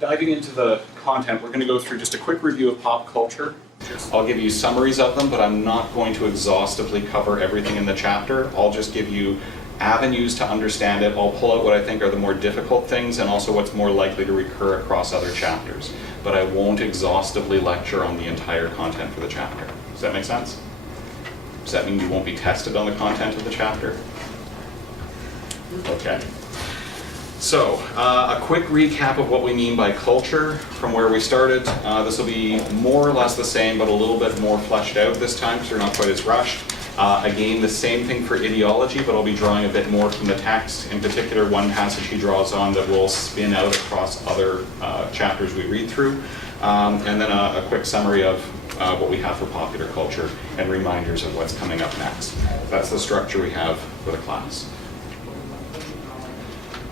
Diving into the content, we're going to go through just a quick review of pop culture. I'll give you summaries of them, but I'm not going to exhaustively cover everything in the chapter. I'll just give you avenues to understand it. I'll pull out what I think are the more difficult things and also what's more likely to recur across other chapters. But I won't exhaustively lecture on the entire content for the chapter. Does that make sense? Does that mean you won't be tested on the content of the chapter? Okay. So, a quick recap of what we mean by culture from where we started. This will be more or less the same, but a little bit more fleshed out this time because we're not quite as rushed. Again, the same thing for ideology, but I'll be drawing a bit more from the text. In particular, one passage he draws on that will spin out across other chapters we read through. And then a quick summary of what we have for popular culture and reminders of what's coming up next. That's the structure we have for the class.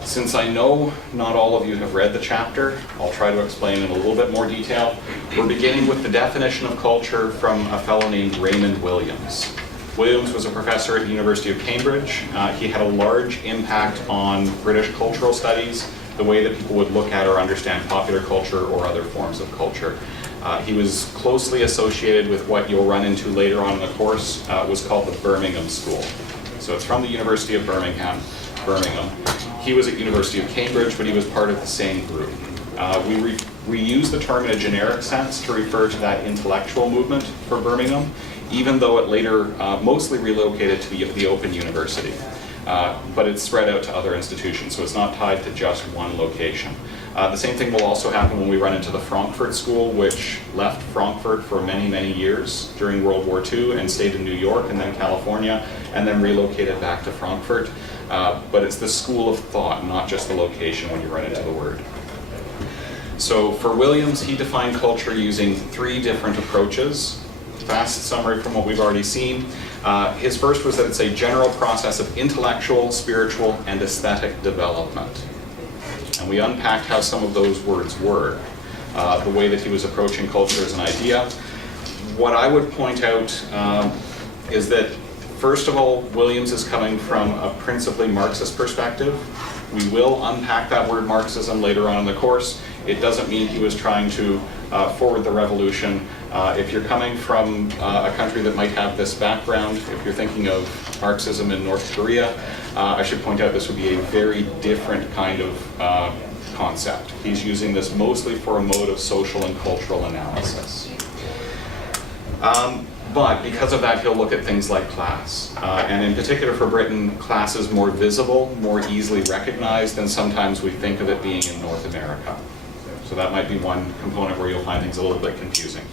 Since I know not all of you have read the chapter, I'll try to explain in a little bit more detail. We're beginning with the definition of culture from a fellow named Raymond Williams. Williams was a professor at the University of Cambridge. He had a large impact on British cultural studies, the way that people would look at or understand popular culture or other forms of culture. He was closely associated with what you'll run into later on in the course, was called the Birmingham School. So it's from the University of Birmingham. He was at University of Cambridge, but he was part of the same group. We use the term in a generic sense to refer to that intellectual movement for Birmingham, even though it later mostly relocated to the Open University. But it's spread out to other institutions, so it's not tied to just one location. The same thing will also happen when we run into the Frankfurt School, which left Frankfurt for many, many years during World War II and stayed in New York and then California, and then relocated back to Frankfurt. But it's the school of thought, not just the location when you run into the word. So for Williams, he defined culture using 3 different approaches. Fast summary from what we've already seen. His first was that it's a general process of intellectual, spiritual, and aesthetic development. And we unpacked how some of those words were, the way that he was approaching culture as an idea. What I would point out is that, first of all, Williams is coming from a principally Marxist perspective. We will unpack that word Marxism later on in the course. It doesn't mean he was trying to forward the revolution. If you're coming from a country that might have this background, if you're thinking of Marxism in North Korea, I should point out this would be a very different kind of concept. He's using this mostly for a mode of social and cultural analysis. But because of that, he'll look at things like class. And in particular for Britain, class is more visible, more easily recognized than sometimes we think of it being in North America. So that might be one component where you'll find things a little bit confusing.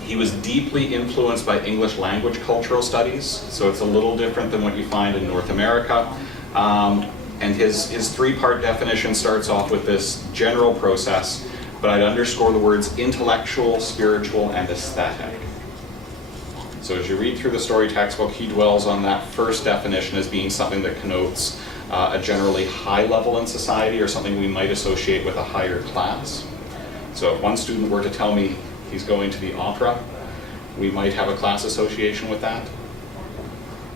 He was deeply influenced by English language cultural studies, so it's a little different than what you find in North America. And his 3-part definition starts off with this general process, but I'd underscore the words intellectual, spiritual, and aesthetic. So as you read through the story textbook, he dwells on that first definition as being something that connotes a generally high level in society or something we might associate with a higher class. So if one student were to tell me he's going to the opera, we might have a class association with that.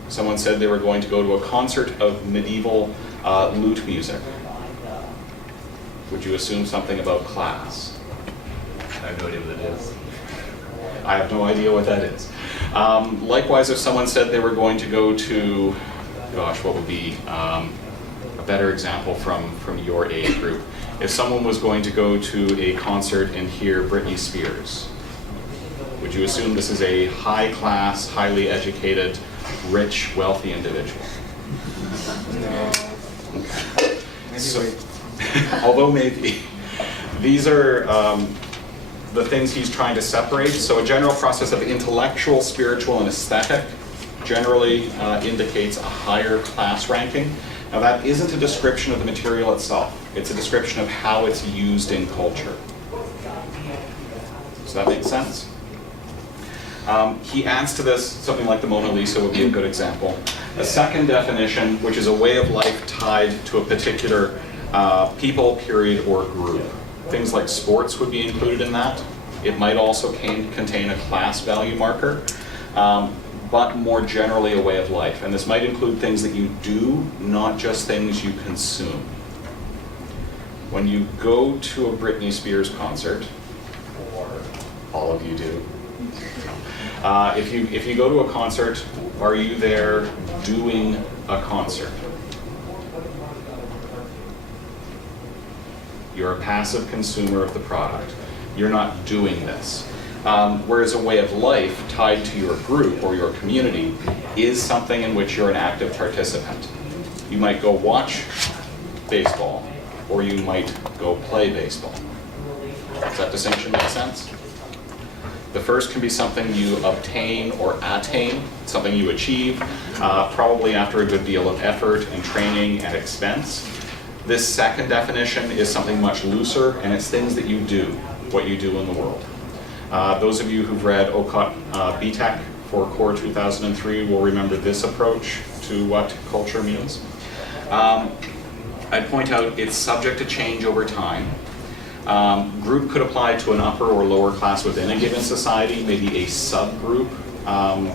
Someone said they were going to go to a concert of medieval lute music. Would you assume something about class? I have no idea what that is. I have no idea what that is. Likewise, if someone said they were going to go to, gosh, what would be a better example from your age group? If someone was going to go to a concert and hear Britney Spears, would you assume this is a high-class, highly educated, rich, wealthy individual? No. Okay. So, although maybe, these are the things he's trying to separate. So a general process of intellectual, spiritual, and aesthetic generally indicates a higher class ranking. Now that isn't a description of the material itself. It's a description of how it's used in culture. Does that make sense? He adds to this something like the Mona Lisa would be a good example. A second definition, which is a way of life tied to a particular people, period, or group. Things like sports would be included in that. It might also contain a class value marker, but more generally a way of life. And this might include things that you do, not just things you consume. When you go to a Britney Spears concert, all of you do. If you go to a concert, are you there doing a concert? You're a passive consumer of the product. You're not doing this. Whereas a way of life tied to your group or your community is something in which you're an active participant. You might go watch baseball, or you might go play baseball. Does that distinction make sense? The first can be something you obtain or attain, something you achieve, probably after a good deal of effort and training and expense. This second definition is something much looser, and it's things that you do, what you do in the world. Those of you who've read OCOT BTEC for Core 2003 will remember this approach to what culture means. I'd point out it's subject to change over time. Group could apply to an upper or lower class within a given society, maybe a subgroup.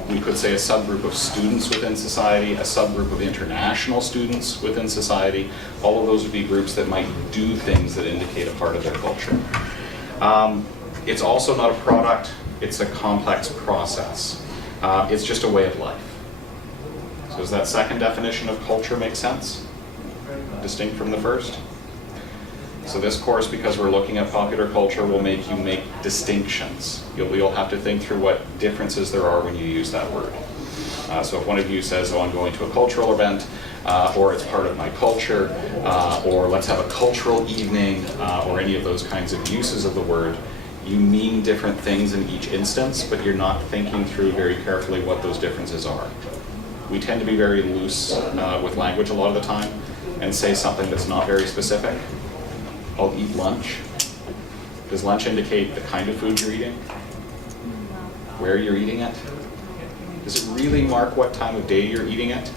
We could say a subgroup of students within society, a subgroup of international students within society. All of those would be groups that might do things that indicate a part of their culture. It's also not a product, it's a complex process. It's just a way of life. So does that second definition of culture make sense? Distinct from the first? So this course, because we're looking at popular culture, will make you make distinctions. You'll have to think through what differences there are when you use that word. So if one of you says, oh, I'm going to a cultural event, or it's part of my culture, or let's have a cultural evening, or any of those kinds of uses of the word, you mean different things in each instance, but you're not thinking through very carefully what those differences are. We tend to be very loose with language a lot of the time, and say something that's not very specific. I'll eat lunch. Does lunch indicate the kind of food you're eating? Where you're eating it? Does it really mark what time of day you're eating it?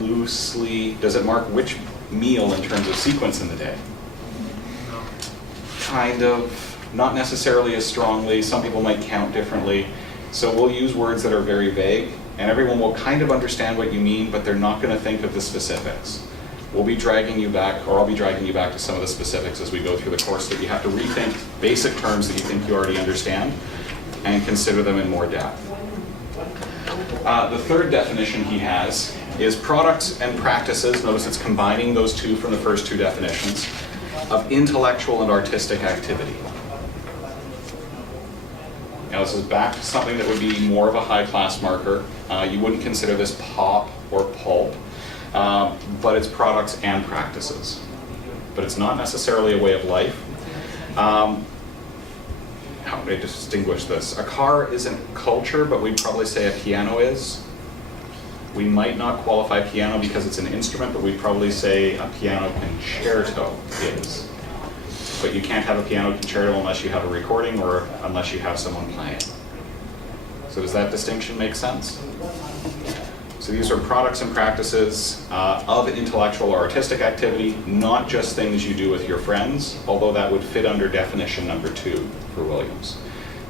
Loosely. Does it mark which meal in terms of sequence in the day? Kind of. Not necessarily as strongly. Some people might count differently. So we'll use words that are very vague, and everyone will kind of understand what you mean, but they're not going to think of the specifics. We'll be dragging you back, or I'll be dragging you back to some of the specifics as we go through the course, that you have to rethink basic terms that you think you already understand and consider them in more depth. The third definition he has is products and practices, notice it's combining those two from the first two definitions, of intellectual and artistic activity. Now this is back to something that would be more of a high class marker. You wouldn't consider this pop or pulp. But it's products and practices. But it's not necessarily a way of life. How would I distinguish this? A car isn't culture, but we'd probably say a piano is. We might not qualify piano because it's an instrument, but we'd probably say a piano concerto is. But you can't have a piano concerto unless you have a recording or unless you have someone playing. So does that distinction make sense? So these are products and practices of intellectual or artistic activity, not just things you do with your friends, although that would fit under definition number 2 for Williams.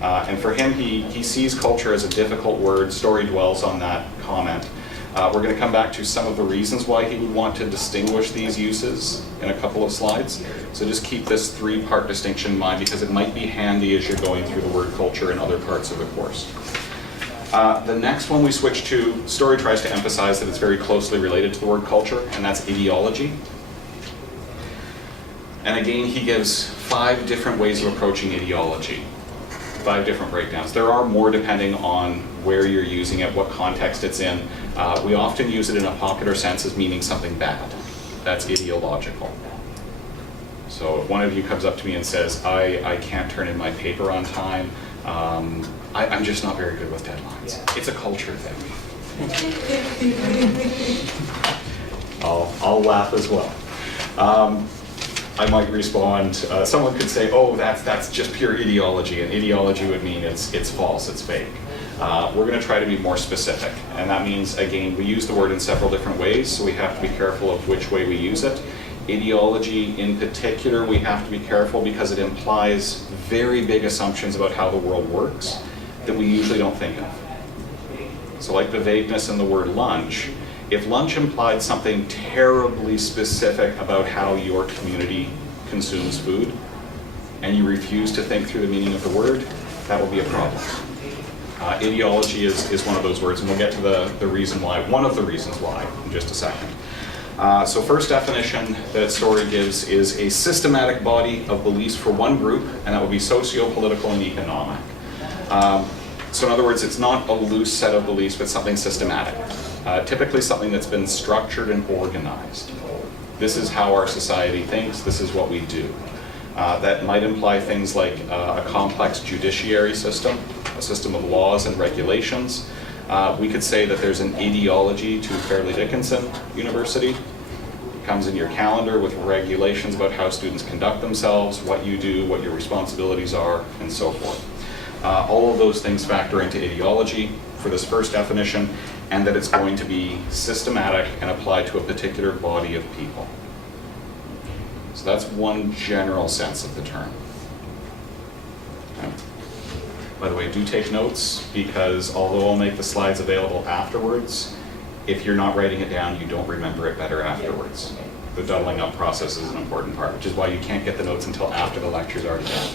And for him, he sees culture as a difficult word. Story dwells on that comment. We're going to come back to some of the reasons why he would want to distinguish these uses in a couple of slides. So just keep this 3-part distinction in mind, because it might be handy as you're going through the word culture in other parts of the course. The next one we switch to, Story tries to emphasize that it's very closely related to the word culture, and that's ideology. And again, he gives 5 different ways of approaching ideology, 5 different breakdowns. There are more depending on where you're using it, what context it's in. We often use it in a popular sense as meaning something bad. That's ideological. So if one of you comes up to me and says, I can't turn in my paper on time, I'm just not very good with deadlines. It's a culture thing. I'll laugh as well. I might respond, someone could say, oh, that's just pure ideology, and ideology would mean it's false, it's fake. We're going to try to be more specific, and that means, again, we use the word in several different ways, so we have to be careful of which way we use it. Ideology in particular, we have to be careful because it implies very big assumptions about how the world works that we usually don't think of. So like the vagueness in the word lunch, If lunch implied something terribly specific about how your community consumes food, and you refuse to think through the meaning of the word, that will be a problem. Ideology is one of those words, and we'll get to the reason why, one of the reasons why, in just a second. So first definition that Story gives is a systematic body of beliefs for one group, and that would be socio-political and economic. So in other words, it's not a loose set of beliefs, but something systematic. Typically something that's been structured and organized. This is how our society thinks, this is what we do. That might imply things like a complex judiciary system, a system of laws and regulations. We could say that there's an ideology to Fairleigh Dickinson University. It comes in your calendar with regulations about how students conduct themselves, what you do, what your responsibilities are, and so forth. All of those things factor into ideology for this first definition, and that it's going to be systematic and applied to a particular body of people. So that's one general sense of the term. Okay. By the way, do take notes, because although I'll make the slides available afterwards, if you're not writing it down, you don't remember it better afterwards. The doubling up process is an important part, which is why you can't get the notes until after the lecture's already done.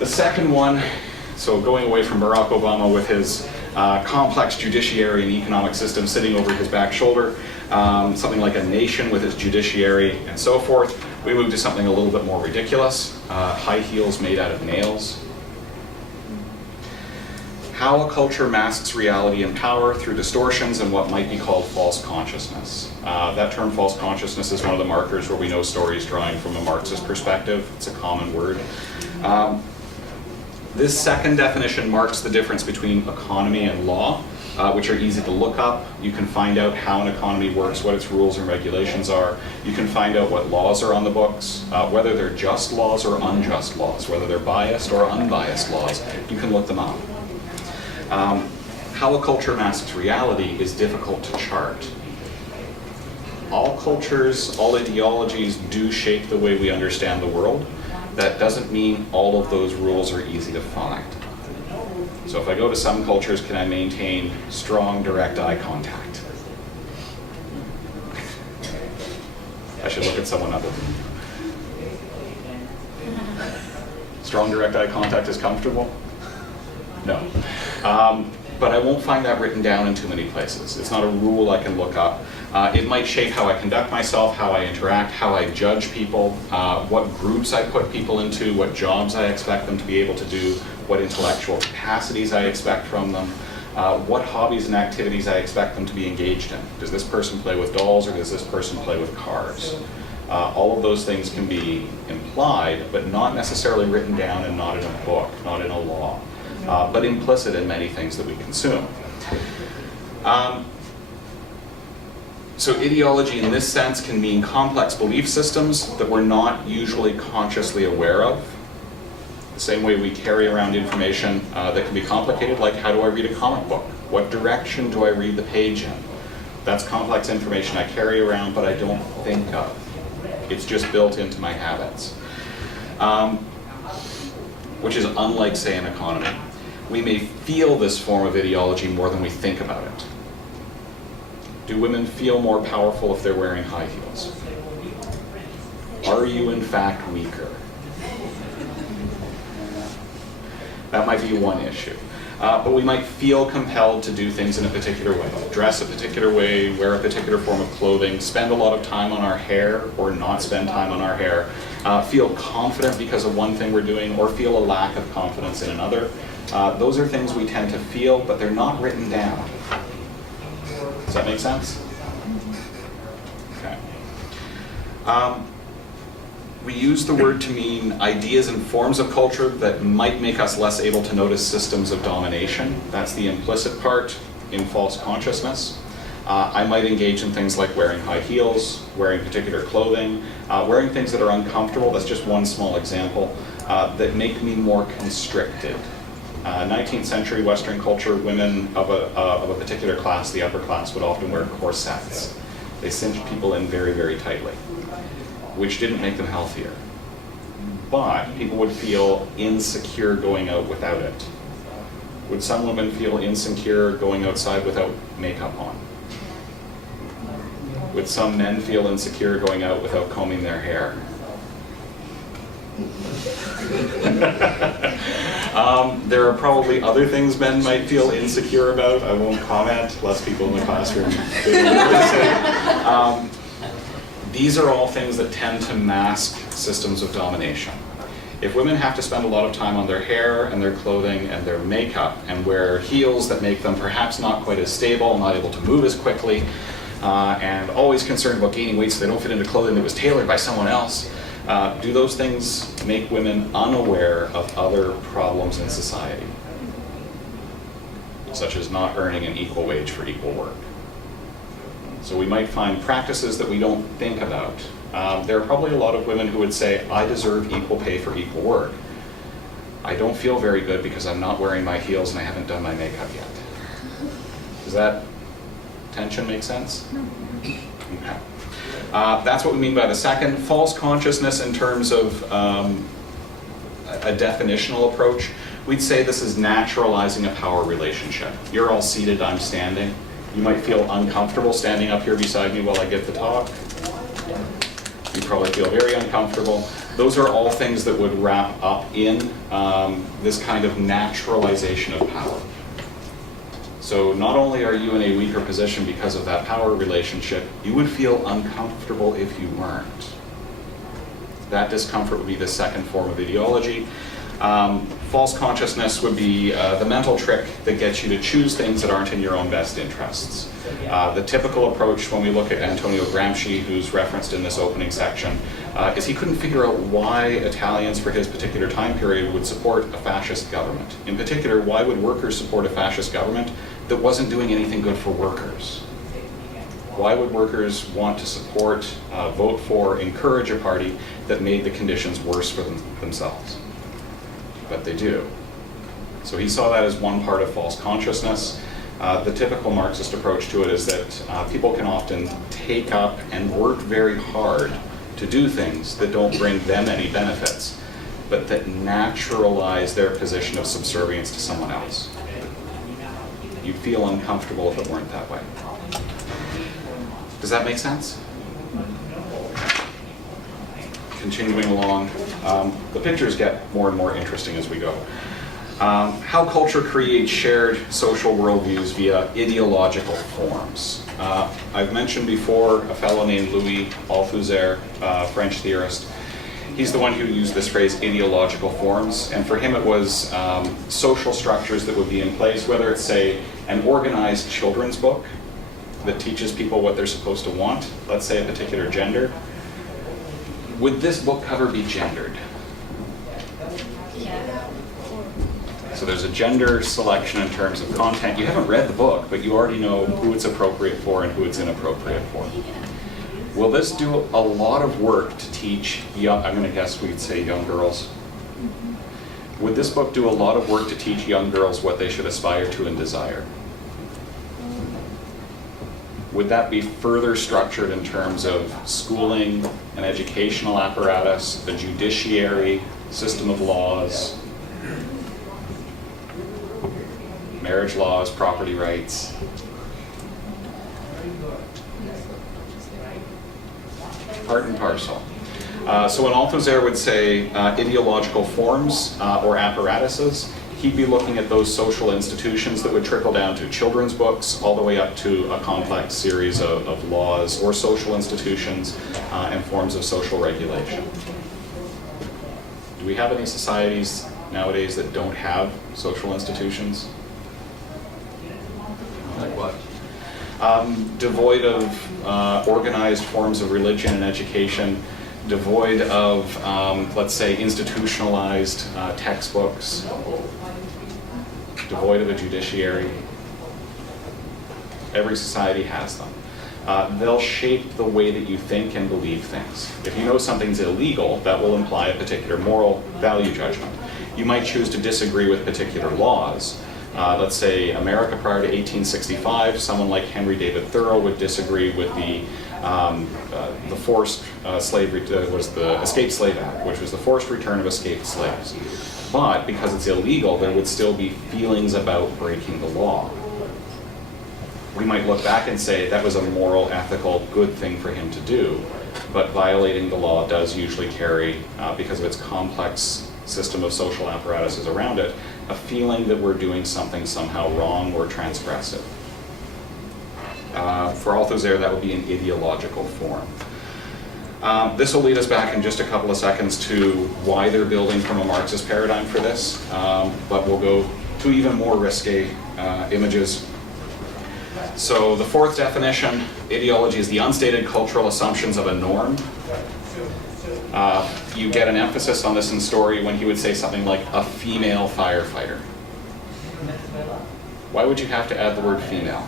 The second one, so going away from Barack Obama with his complex judiciary and economic system sitting over his back shoulder, something like a nation with its judiciary and so forth, we move to something a little bit more ridiculous, high heels made out of nails. How a culture masks reality and power through distortions and what might be called false consciousness. That term false consciousness is one of the markers where we know Story's drawing from a Marxist perspective. It's a common word. This second definition marks the difference between economy and law, which are easy to look up. You can find out how an economy works, what its rules and regulations are. You can find out what laws are on the books, whether they're just laws or unjust laws, whether they're biased or unbiased laws. You can look them up. How a culture masks reality is difficult to chart. All cultures, all ideologies do shape the way we understand the world. That doesn't mean all of those rules are easy to find. So if I go to some cultures, can I maintain strong, direct eye contact? I should look at someone other than you. Strong, direct eye contact is comfortable? No. But I won't find that written down in too many places. It's not a rule I can look up. It might shape how I conduct myself, how I interact, how I judge people, what groups I put people into, what jobs I expect them to be able to do, what intellectual capacities I expect from them, what hobbies and activities I expect them to be engaged in. Does this person play with dolls, or does this person play with cars? All of those things can be implied, but not necessarily written down, and not in a book, not in a law, but implicit in many things that we consume. So ideology in this sense can mean complex belief systems that we're not usually consciously aware of. The same way we carry around information that can be complicated, like how do I read a comic book? What direction do I read the page in? That's complex information I carry around, but I don't think of. It's just built into my habits. Which is unlike, say, an economy. We may feel this form of ideology more than we think about it. Do women feel more powerful if they're wearing high heels? Are you in fact weaker? That might be one issue. But we might feel compelled to do things in a particular way, dress a particular way, wear a particular form of clothing, spend a lot of time on our hair or not spend time on our hair, feel confident because of one thing we're doing, or feel a lack of confidence in another. Those are things we tend to feel, but they're not written down. Does that make sense? Okay. We use the word to mean ideas and forms of culture that might make us less able to notice systems of domination. That's the implicit part in false consciousness. I might engage in things like wearing high heels, wearing particular clothing, wearing things that are uncomfortable. That's just one small example, that make me more constricted. 19th century Western culture, women of a particular class, the upper class, would often wear corsets. They cinched people in very, very tightly, which didn't make them healthier. But people would feel insecure going out without it. Would some women feel insecure going outside without makeup on? Would some men feel insecure going out without combing their hair? There are probably other things men might feel insecure about. I won't comment, less people in the classroom. These are all things that tend to mask systems of domination. If women have to spend a lot of time on their hair and their clothing and their makeup and wear heels that make them perhaps not quite as stable, not able to move as quickly, and always concerned about gaining weight so they don't fit into clothing that was tailored by someone else, do those things make women unaware of other problems in society, such as not earning an equal wage for equal work? So we might find practices that we don't think about. There are probably a lot of women who would say, I deserve equal pay for equal work. I don't feel very good because I'm not wearing my heels and I haven't done my makeup yet. Does that tension make sense? Okay. That's what we mean by the second. False consciousness in terms of a definitional approach. We'd say this is naturalizing a power relationship. You're all seated, I'm standing. You might feel uncomfortable standing up here beside me while I give the talk. You probably feel very uncomfortable. Those are all things that would wrap up in this kind of naturalization of power. So not only are you in a weaker position because of that power relationship, you would feel uncomfortable if you weren't. That discomfort would be the second form of ideology. False consciousness would be the mental trick that gets you to choose things that aren't in your own best interests. The typical approach when we look at Antonio Gramsci, who's referenced in this opening section, is he couldn't figure out why Italians for his particular time period would support a fascist government. In particular, why would workers support a fascist government that wasn't doing anything good for workers? Why would workers want to support, vote for, encourage a party that made the conditions worse for themselves? But they do. So he saw that as one part of false consciousness. The typical Marxist approach to it is that people can often take up and work very hard to do things that don't bring them any benefits, but that naturalize their position of subservience to someone else. You'd feel uncomfortable if it weren't that way. Does that make sense? Continuing along, the pictures get more and more interesting as we go. How culture creates shared social worldviews via ideological forms. I've mentioned before a fellow named Louis Althusser, French theorist. He's the one who used this phrase, ideological forms, and for him it was social structures that would be in place, whether it's, say, an organized children's book that teaches people what they're supposed to want, let's say a particular gender. Would this book cover be gendered? Yeah. So there's a gender selection in terms of content. You haven't read the book, but you already know who it's appropriate for and who it's inappropriate for. Will this do a lot of work to teach young, I'm going to guess we'd say young girls? Would this book do a lot of work to teach young girls what they should aspire to and desire? Would that be further structured in terms of schooling, an educational apparatus, the judiciary, system of laws, marriage laws, property rights? Part and parcel. So when Althusser would say ideological forms or apparatuses, he'd be looking at those social institutions that would trickle down to children's books all the way up to a complex series of laws or social institutions and forms of social regulation. Do we have any societies nowadays that don't have social institutions? Like what? Devoid of organized forms of religion and education, devoid of, let's say, institutionalized textbooks, devoid of a judiciary. Every society has them. They'll shape the way that you think and believe things. If you know something's illegal, that will imply a particular moral value judgment. You might choose to disagree with particular laws. Let's say America prior to 1865, someone like Henry David Thoreau would disagree with the forced slavery, was the Escaped Slave Act, which was the forced return of escaped slaves. But because it's illegal, there would still be feelings about breaking the law. We might look back and say that was a moral, ethical, good thing for him to do, but violating the law does usually carry, because of its complex system of social apparatuses around it, a feeling that we're doing something somehow wrong or transgressive. For Althusser, that would be an ideological form. This will lead us back in just a couple of seconds to why they're building from a Marxist paradigm for this, but we'll go to even more risque images. So the fourth definition, ideology is the unstated cultural assumptions of a norm. You get an emphasis on this in Story when he would say something like a female firefighter. Why would you have to add the word female?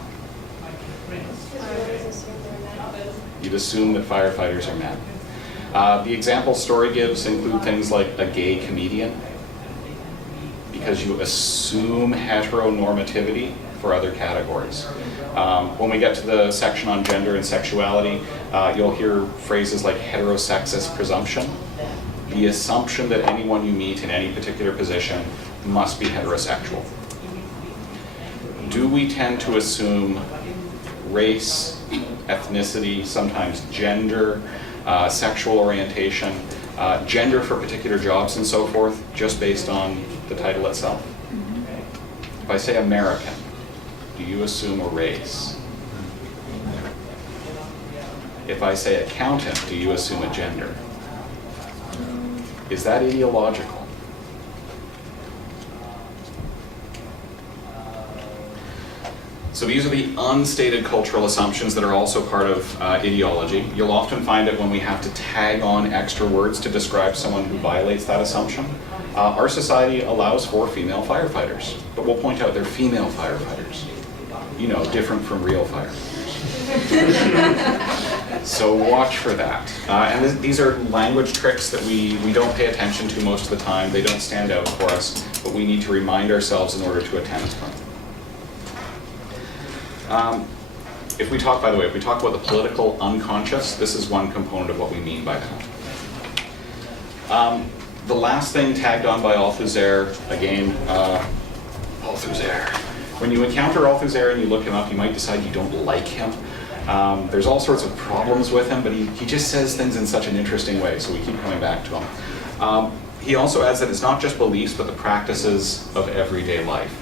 You'd assume that firefighters are men. The examples Story gives include things like a gay comedian, because you assume heteronormativity for other categories. When we get to the section on gender and sexuality, you'll hear phrases like heterosexist presumption, the assumption that anyone you meet in any particular position must be heterosexual. Do we tend to assume race, ethnicity, sometimes gender, sexual orientation, gender for particular jobs and so forth, just based on the title itself? If I say American, do you assume a race? If I say accountant, do you assume a gender? Is that ideological? So these are the unstated cultural assumptions that are also part of ideology. You'll often find it when we have to tag on extra words to describe someone who violates that assumption. Our society allows for female firefighters, but we'll point out they're female firefighters. You know, different from real firefighters. So watch for that. And these are language tricks that we don't pay attention to most of the time. They don't stand out for us, but we need to remind ourselves in order to attend to them. If we talk about the political unconscious, this is one component of what we mean by that. The last thing tagged on by Althusser, again, Althusser. When you encounter Althusser and you look him up, you might decide you don't like him. There's all sorts of problems with him, but he just says things in such an interesting way, so we keep coming back to him. He also adds that it's not just beliefs, but the practices of everyday life.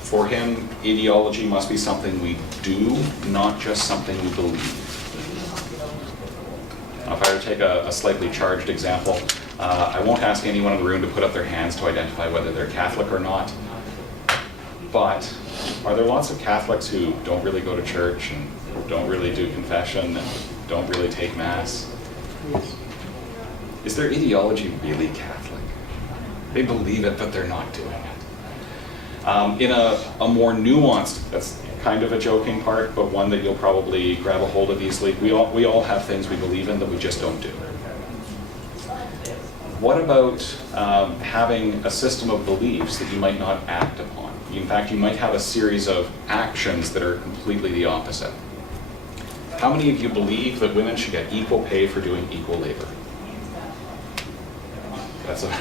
For him, ideology must be something we do, not just something we believe. Now, if I were to take a slightly charged example, I won't ask anyone in the room to put up their hands to identify whether they're Catholic or not. But are there lots of Catholics who don't really go to church and don't really do confession and don't really take Mass? Is their ideology really Catholic? They believe it, but they're not doing it. In a more nuanced, that's kind of a joking part, but one that you'll probably grab a hold of easily, we all have things we believe in that we just don't do. What about having a system of beliefs that you might not act upon? In fact, you might have a series of actions that are completely the opposite. How many of you believe that women should get equal pay for doing equal labor? That's a...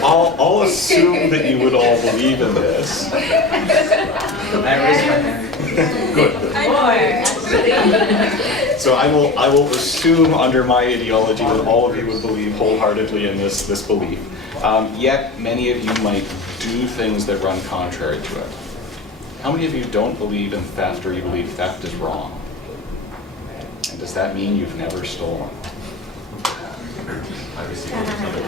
I'll assume that you would all believe in this. Good. So I will assume under my ideology that all of you would believe wholeheartedly in this belief. Yet many of you might do things that run contrary to it. How many of you don't believe in theft, or you believe theft is wrong? And does that mean you've never stolen? I received another.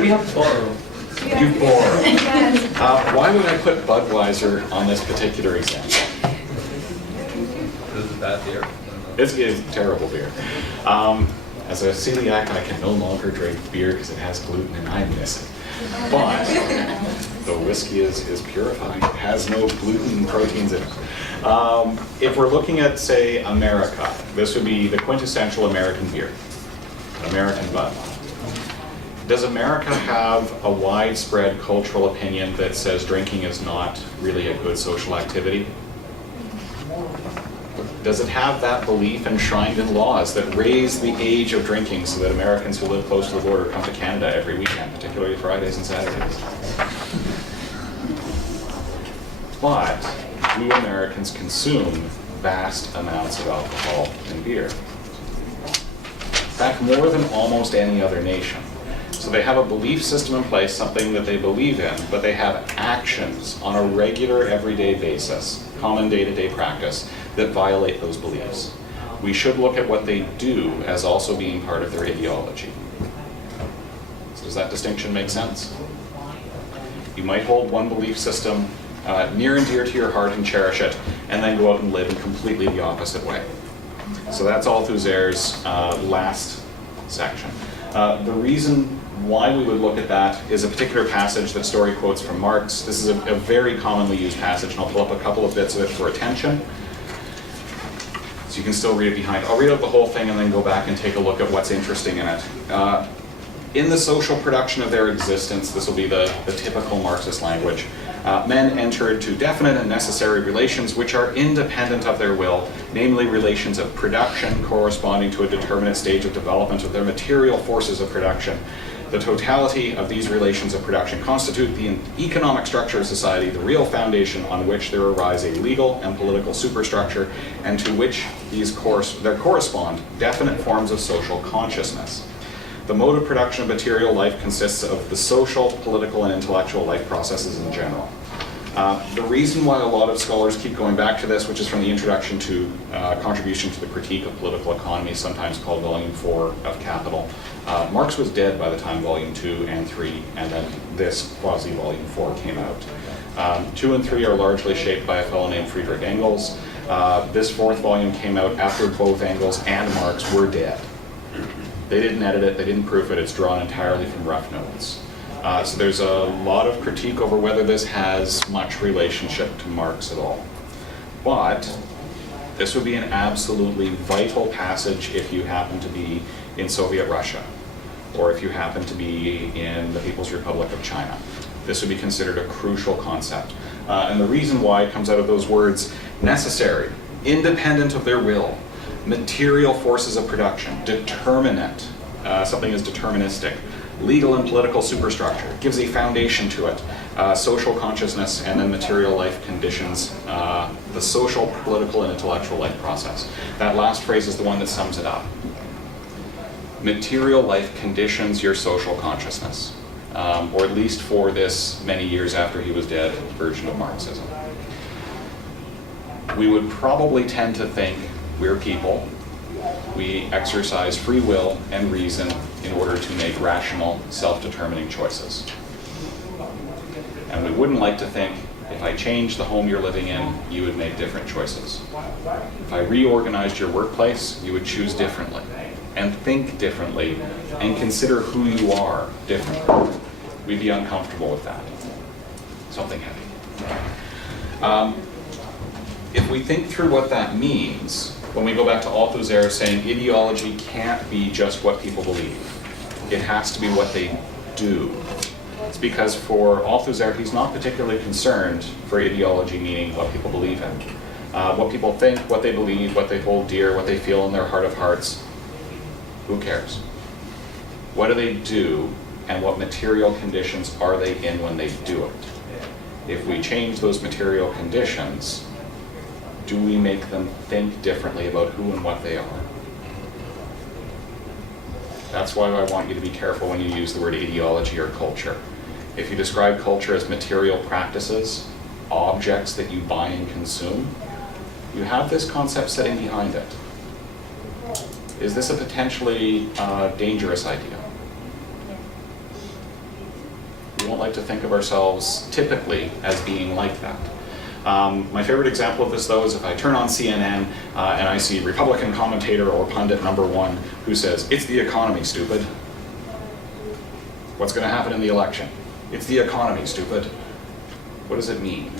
We have borrowed. You borrow. Why would I put Budweiser on this particular example? This is bad beer. It's terrible beer. As a celiac, I can no longer drink beer because it has gluten and I miss it. But the whiskey is purified. It has no gluten and proteins in it. If we're looking at, say, America, this would be the quintessential American beer, American Bud. Does America have a widespread cultural opinion that says drinking is not really a good social activity? Does it have that belief enshrined in laws that raise the age of drinking so that Americans who live close to the border come to Canada every weekend, particularly Fridays and Saturdays? But do Americans consume vast amounts of alcohol and beer? In fact, more than almost any other nation. So they have a belief system in place, something that they believe in, but they have actions on a regular, everyday basis, common day-to-day practice, that violate those beliefs. We should look at what they do as also being part of their ideology. So does that distinction make sense? You might hold one belief system near and dear to your heart and cherish it, and then go out and live in completely the opposite way. So that's Althusser's last section. The reason why we would look at that is a particular passage that Story quotes from Marx. This is a very commonly used passage, and I'll pull up a couple of bits of it for attention. So you can still read it behind. I'll read out the whole thing and then go back and take a look at what's interesting in it. In the social production of their existence, this will be the typical Marxist language, men enter into definite and necessary relations which are independent of their will, namely relations of production corresponding to a determinate stage of development of their material forces of production. The totality of these relations of production constitute the economic structure of society, the real foundation on which there arise a legal and political superstructure, and to which there correspond definite forms of social consciousness. The mode of production of material life consists of the social, political, and intellectual life processes in general. The reason why a lot of scholars keep going back to this, which is from the introduction to Contribution to the Critique of Political Economy, sometimes called Volume 4 of Capital. Marx was dead by the time Volume 2 and 3, and then this quasi-Volume 4 came out. 2 and 3 are largely shaped by a fellow named Friedrich Engels. This fourth volume came out after both Engels and Marx were dead. They didn't edit it, they didn't proof it, it's drawn entirely from rough notes. So there's a lot of critique over whether this has much relationship to Marx at all. But this would be an absolutely vital passage if you happen to be in Soviet Russia, or if you happen to be in the People's Republic of China. This would be considered a crucial concept. And the reason why it comes out of those words: necessary, independent of their will, material forces of production, determinate, something is deterministic, legal and political superstructure, gives a foundation to it, social consciousness, and then material life conditions, the social, political, and intellectual life process. That last phrase is the one that sums it up. Material life conditions your social consciousness, or at least for this many years after he was dead version of Marxism. We would probably tend to think we're people. We exercise free will and reason in order to make rational, self-determining choices. And we wouldn't like to think, if I changed the home you're living in, you would make different choices. If I reorganized your workplace, you would choose differently, and think differently, and consider who you are differently. We'd be uncomfortable with that. Something heavy. If we think through what that means, when we go back to Althusser saying ideology can't be just what people believe, it has to be what they do. It's because for Althusser, he's not particularly concerned for ideology meaning what people believe in. What people think, what they believe, what they hold dear, what they feel in their heart of hearts, who cares? What do they do, and what material conditions are they in when they do it? If we change those material conditions, do we make them think differently about who and what they are? That's why I want you to be careful when you use the word ideology or culture. If you describe culture as material practices, objects that you buy and consume, you have this concept sitting behind it. Is this a potentially dangerous idea? We don't like to think of ourselves typically as being like that. My favorite example of this, though, is if I turn on CNN and I see Republican commentator or pundit number one who says, "It's the economy, stupid." What's going to happen in the election? It's the economy, stupid. What does it mean?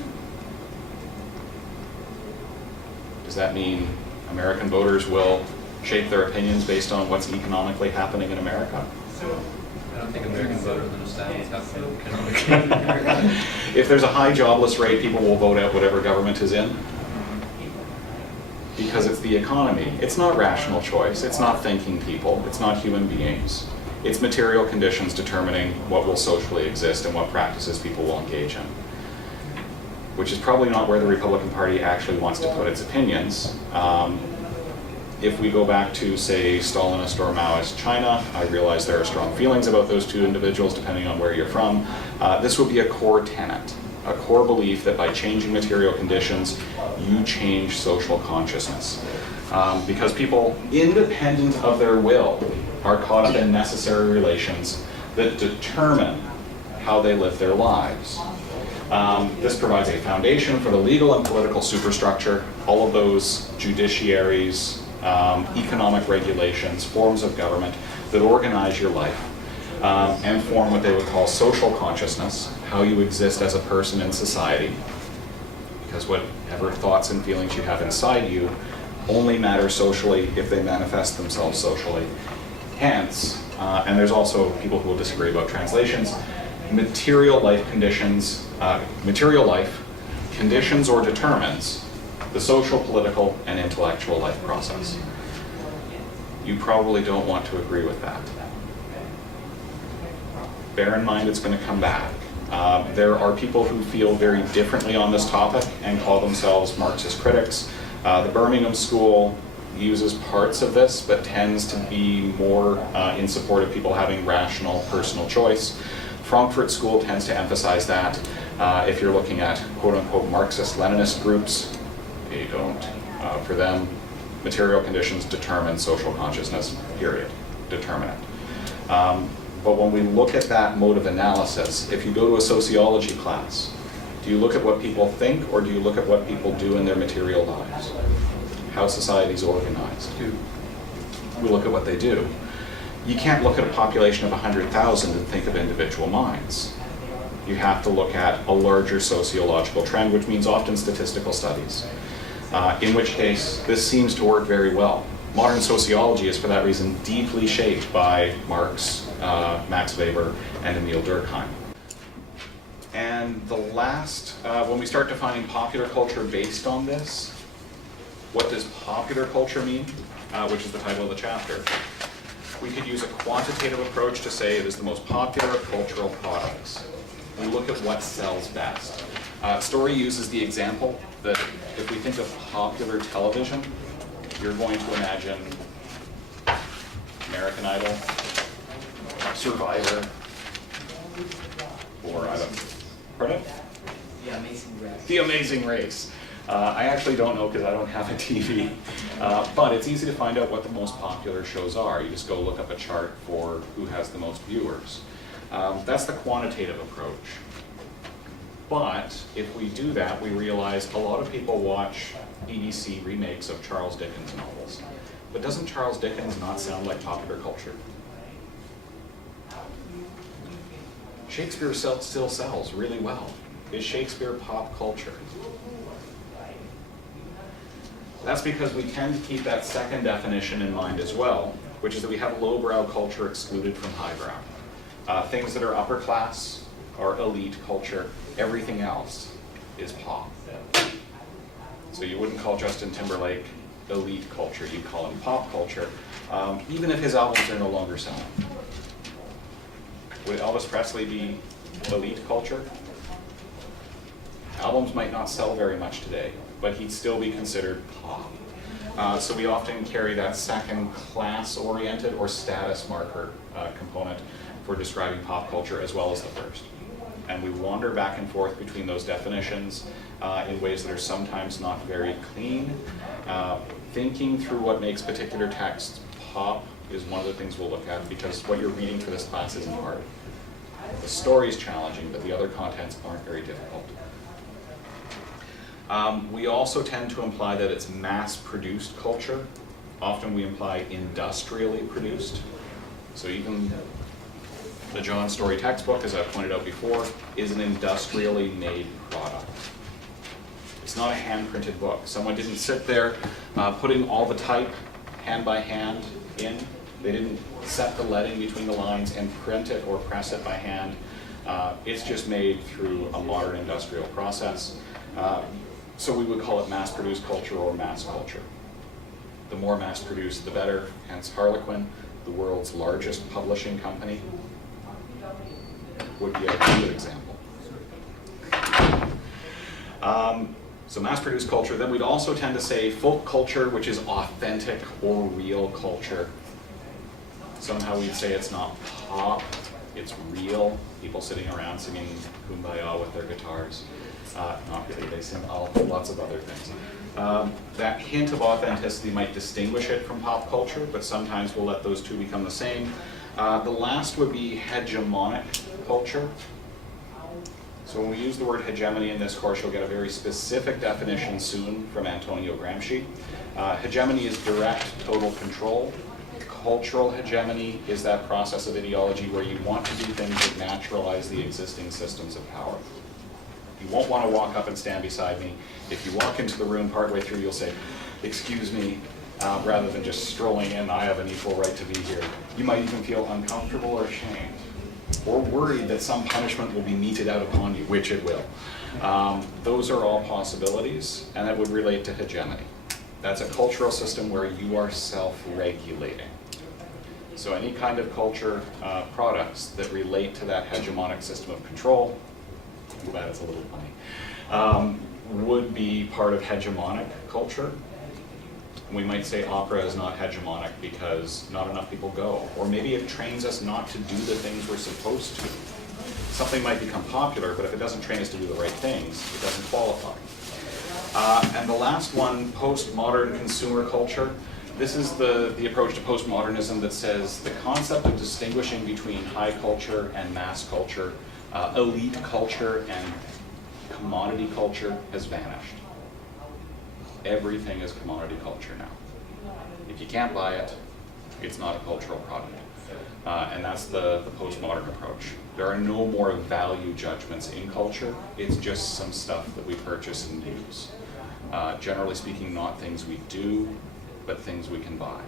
Does that mean American voters will shape their opinions based on what's economically happening in America? I don't think American voters understand what's happening economically in America. If there's a high jobless rate, people will vote out whatever government is in. because it's the economy. It's not rational choice, it's not thinking people, it's not human beings. It's material conditions determining what will socially exist and what practices people will engage in. Which is probably not where the Republican Party actually wants to put its opinions. If we go back to, say, Stalinist or Maoist China, I realize there are strong feelings about those two individuals depending on where you're from. This would be a core tenet, a core belief that by changing material conditions, you change social consciousness. Because people, independent of their will, are caught up in necessary relations that determine how they live their lives. This provides a foundation for the legal and political superstructure, all of those judiciaries, economic regulations, forms of government that organize your life and form what they would call social consciousness, how you exist as a person in society. Because whatever thoughts and feelings you have inside you only matter socially if they manifest themselves socially. Hence, and there's also people who will disagree about translations, material life conditions or determines the social, political, and intellectual life process. You probably don't want to agree with that. Bear in mind it's going to come back. There are people who feel very differently on this topic and call themselves Marxist critics. The Birmingham School uses parts of this, but tends to be more in support of people having rational personal choice. Frankfurt School tends to emphasize that. If you're looking at quote-unquote Marxist-Leninist groups, they don't. For them, material conditions determine social consciousness, period. Determine it. But when we look at that mode of analysis, if you go to a sociology class, do you look at what people think or do you look at what people do in their material lives? How society's organized? We look at what they do. You can't look at a population of 100,000 and think of individual minds. You have to look at a larger sociological trend, which means often statistical studies. In which case, this seems to work very well. Modern sociology is, for that reason, deeply shaped by Marx, Max Weber, and Emile Durkheim. And the last, when we start defining popular culture based on this, what does popular culture mean? Which is the title of the chapter. We could use a quantitative approach to say it is the most popular of cultural products. We look at what sells best. Story uses the example that if we think of popular television, you're going to imagine American Idol, Survivor, or I don't, pardon? The Amazing Race. The Amazing Race. I actually don't know because I don't have a TV, but it's easy to find out what the most popular shows are. You just go look up a chart for who has the most viewers. That's the quantitative approach. But if we do that, we realize a lot of people watch BBC remakes of Charles Dickens novels. But doesn't Charles Dickens not sound like popular culture? Shakespeare still sells really well. Is Shakespeare pop culture? That's because we tend to keep that second definition in mind as well, which is that we have lowbrow culture excluded from highbrow. Things that are upper class or elite culture, everything else is pop. So you wouldn't call Justin Timberlake elite culture, you'd call him pop culture, even if his albums are no longer selling. Would Elvis Presley be elite culture? Albums might not sell very much today, but he'd still be considered pop. So we often carry that second class oriented or status marker component for describing pop culture as well as the first. And we wander back and forth between those definitions in ways that are sometimes not very clean. Thinking through what makes particular texts pop is one of the things we'll look at, because what you're reading for this class isn't hard. The story is challenging, but the other contents aren't very difficult. We also tend to imply that it's mass-produced culture. Often we imply industrially produced. So even the John Story textbook, as I've pointed out before, is an industrially made product. It's not a hand-printed book. Someone didn't sit there putting all the type hand by hand in. They didn't set the leading between the lines and print it or press it by hand. It's just made through a modern industrial process. So we would call it mass-produced culture or mass culture. The more mass-produced, the better, hence Harlequin, the world's largest publishing company, would be a good example. So mass-produced culture, then we'd also tend to say folk culture, which is authentic or real culture. Somehow we'd say it's not pop, it's real. People sitting around singing Kumbaya with their guitars. Not really, they sing lots of other things. That hint of authenticity might distinguish it from pop culture, but sometimes we'll let those two become the same. The last would be hegemonic culture. So when we use the word hegemony in this course, you'll get a very specific definition soon from Antonio Gramsci. Hegemony is direct, total control. Cultural hegemony is that process of ideology where you want to do things that naturalize the existing systems of power. You won't want to walk up and stand beside me. If you walk into the room partway through, you'll say, "Excuse me," rather than just strolling in, "I have an equal right to be here." You might even feel uncomfortable or ashamed, or worried that some punishment will be meted out upon you, which it will. Those are all possibilities, and that would relate to hegemony. That's a cultural system where you are self-regulating. So any kind of culture products that relate to that hegemonic system of control, too bad it's a little funny, would be part of hegemonic culture. We might say opera is not hegemonic because not enough people go, or maybe it trains us not to do the things we're supposed to. Something might become popular, but if it doesn't train us to do the right things, it doesn't qualify. And the last one, postmodern consumer culture. This is the approach to postmodernism that says the concept of distinguishing between high culture and mass culture, elite culture and commodity culture has vanished. Everything is commodity culture now. If you can't buy it, it's not a cultural product. And that's the postmodern approach. There are no more value judgments in culture. It's just some stuff that we purchase and use. Generally speaking, not things we do, but things we can buy.